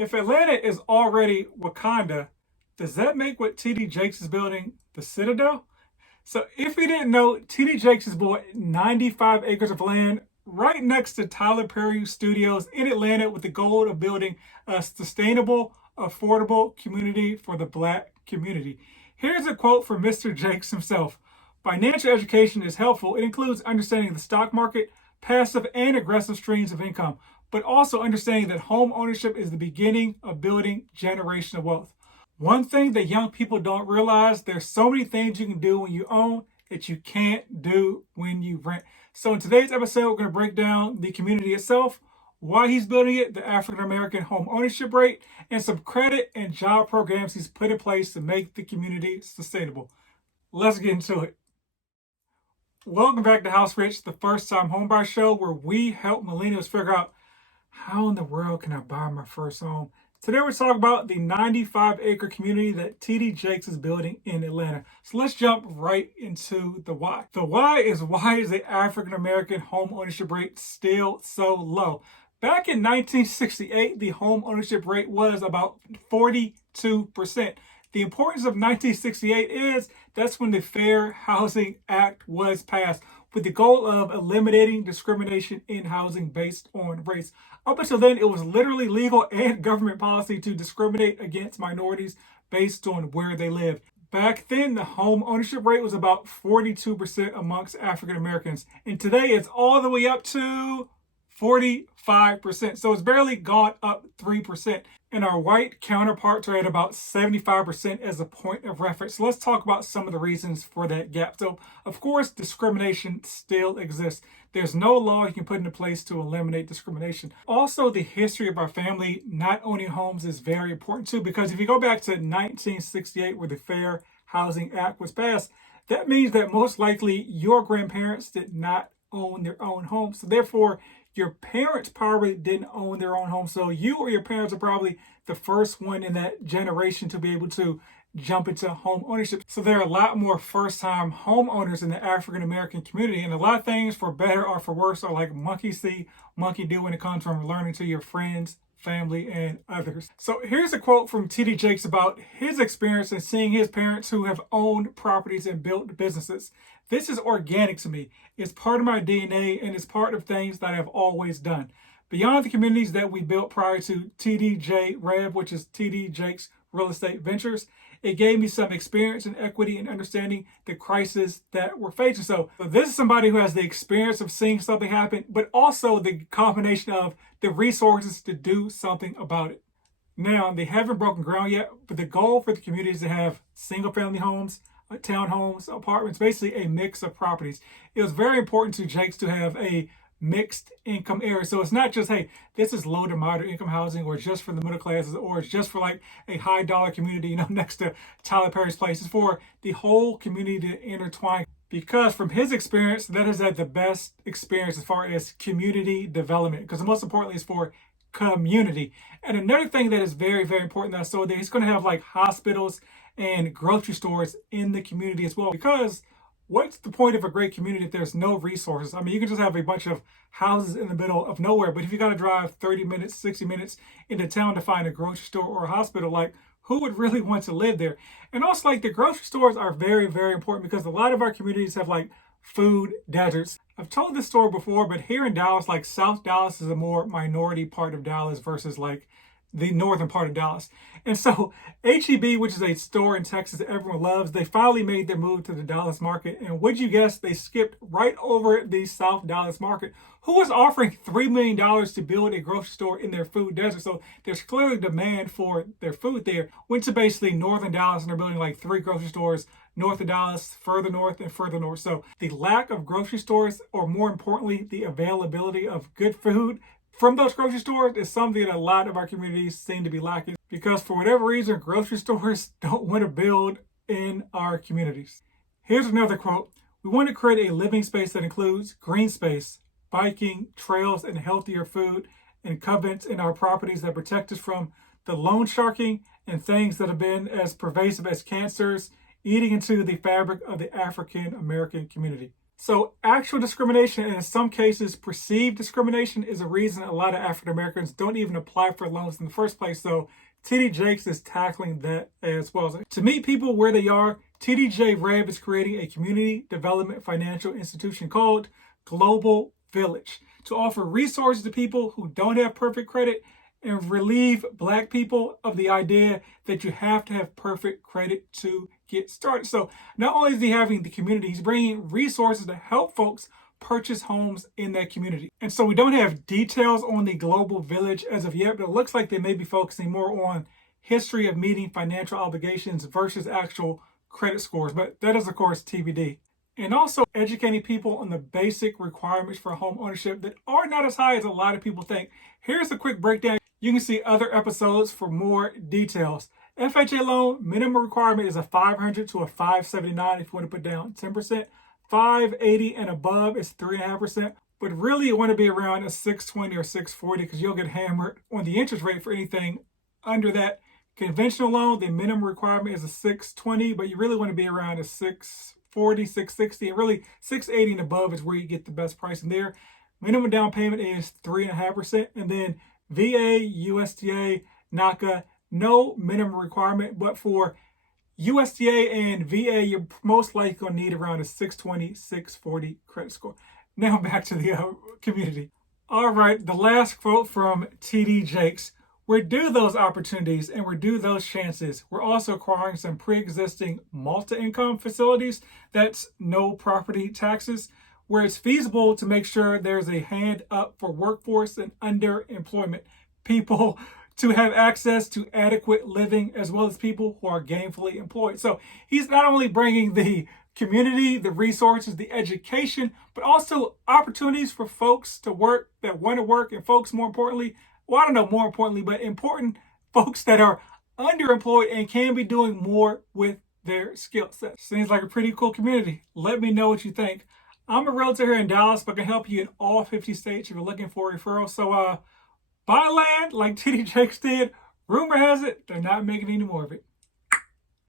If Atlanta is already Wakanda, does that make what T.D. Jakes is building the Citadel? So if you didn't know, T.D. Jakes has bought 95 acres of land right next to Tyler Perry Studios in Atlanta with the goal of building a sustainable, affordable community for the Black community. Here's a quote from Mr. Jakes himself. Financial education is helpful. It includes understanding the stock market, passive and aggressive streams of income, but also understanding that home ownership is the beginning of building generational wealth. One thing that young people don't realize, there's so many things you can do when you own that you can't do when you rent. So in today's episode, we're going to break down the community itself, why he's building it, the African American home ownership rate, and some credit and job programs he's put in place to make the community sustainable. Let's get into it. Welcome back to House Rich, the first time homebuyer show where we help millennials figure out how in the world can I buy my first home. Today we're talking about the 95-acre community that T.D. Jakes is building in Atlanta. So let's jump right into the why. The why is the African American home ownership rate still so low? Back in 1968, the home ownership rate was about 42%. The importance of 1968 is that's when the Fair Housing Act was passed, with the goal of eliminating discrimination in housing based on race. Up until then, it was literally legal and government policy to discriminate against minorities based on where they lived. Back then, the home ownership rate was about 42% amongst African Americans. And today, it's all the way up to 45%. So it's barely gone up 3%. And our white counterparts are at about 75% as a point of reference. So let's talk about some of the reasons for that gap. So, of course, discrimination still exists. There's no law you can put into place to eliminate discrimination. Also, the history of our family not owning homes is very important too, because if you go back to 1968, where the Fair Housing Act was passed, that means that most likely your grandparents did not own their own home. So therefore, your parents probably didn't own their own home. So you or your parents are probably the first one in that generation to be able to jump into home ownership. So there are a lot more first-time homeowners in the African American community. And a lot of things, for better or for worse, are like monkey see, monkey do when it comes from learning to your friends, family, and others. So here's a quote from T.D. Jakes about his experience in seeing his parents who have owned properties and built businesses. This is organic to me. It's part of my DNA and it's part of things that I've always done. Beyond the communities that we built prior to TDJ Rev, which is T.D. Jakes Real Estate Ventures, it gave me some experience and equity and understanding the crisis that we're facing. So this is somebody who has the experience of seeing something happen, but also the combination of the resources to do something about it. Now, they haven't broken ground yet, but the goal for the community is to have single-family homes, townhomes, apartments, basically a mix of properties. It was very important to Jakes to have a mixed income area. So it's not just, hey, this is low to moderate income housing, or just for the middle classes, or it's just for like a high dollar community, next to Tyler Perry's place. It's for the whole community to intertwine. Because from his experience, that has had the best experience as far as community development. Because the most importantly is for community. And another thing that is very, very important that I saw there, he's going to have like hospitals and grocery stores in the community as well. Because what's the point of a great community if there's no resources? I mean, you can just have a bunch of houses in the middle of nowhere, but if you got to drive 30 minutes, 60 minutes into town to find a grocery store or a hospital, like, who would really want to live there? And also, like, the grocery stores are very, very important because a lot of our communities have like food deserts. I've told this story before, but here in Dallas, like South Dallas is a more minority part of Dallas versus like the northern part of Dallas. And so HEB, which is a store in Texas that everyone loves, they finally made their move to the Dallas market. And would you guess they skipped right over the South Dallas market, who was offering $3 million to build a grocery store in their food desert. So there's clearly demand for their food there. Went to basically northern Dallas and they're building like 3 grocery stores north of Dallas, further north and further north. So the lack of grocery stores, or more importantly, the availability of good food from those grocery stores, is something that a lot of our communities seem to be lacking, because for whatever reason, grocery stores don't want to build in our communities. Here's another quote. We want to create a living space that includes green space, biking, trails, and healthier food, and covenants in our properties that protect us from the loan sharking and things that have been as pervasive as cancers, eating into the fabric of the African American community. So actual discrimination, and in some cases perceived discrimination, is a reason a lot of African Americans don't even apply for loans in the first place. So T.D. Jakes is tackling that as well. To meet people where they are, T.D.J. Rev is creating a community development financial institution called Global Village to offer resources to people who don't have perfect credit and relieve Black people of the idea that you have to have perfect credit to get started. So not only is he having the community, he's bringing resources to help folks purchase homes in that community. And so we don't have details on the Global Village as of yet, but it looks like they may be focusing more on history of meeting financial obligations versus actual credit scores. But that is, of course, TBD. And also educating people on the basic requirements for home ownership that are not as high as a lot of people think. Here's a quick breakdown. You can see other episodes for more details. FHA loan minimum requirement is a 500 to a 579 if you want to put down 10%. 580 and above is 3.5%. But really you want to be around a 620 or 640 because you'll get hammered on the interest rate for anything under that. Conventional loan, the minimum requirement is a 620, but you really want to be around a 640, 660, and really 680 and above is where you get the best pricing there. Minimum down payment is 3.5%, and then VA, USDA, NACA, no minimum requirement, but for USDA and VA, you're most likely going to need around a 620, 640 credit score. Now back to the community. All right, the last quote from T.D. Jakes. We're due those opportunities and we're due those chances. We're also acquiring some pre-existing multi-income facilities. That's no property taxes, where it's feasible to make sure there's a hand up for workforce and underemployment people to have access to adequate living, as well as people who are gainfully employed. So he's not only bringing the community, the resources, the education, but also opportunities for folks to work that want to work, and folks, more importantly, well, I don't know more importantly, but important folks that are underemployed and can be doing more with their skill set. Seems like a pretty cool community. Let me know what you think. I'm a realtor here in Dallas, but can help you in all 50 states if you're looking for a referral. So buy land like T.D. Jakes did. Rumor has it they're not making any more of it.